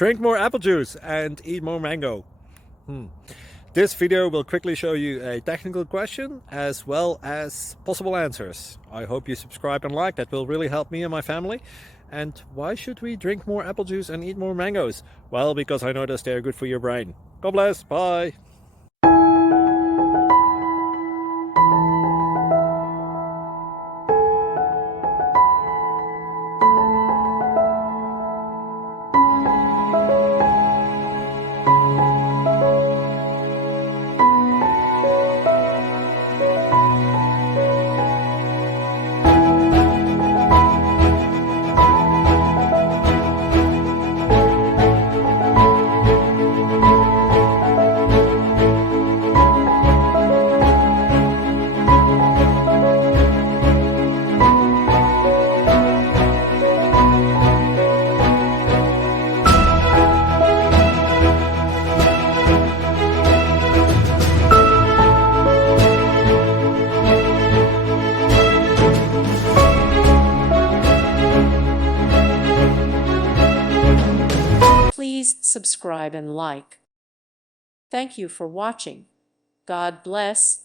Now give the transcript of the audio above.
Drink more apple juice and eat more mango. This video will quickly show you a technical question as well as possible answers. I hope you subscribe and like, that will really help me and my family. And why should we drink more apple juice and eat more mangoes? Well, because I noticed they're good for your brain. God bless, bye! Please subscribe and like. Thank you for watching. God bless.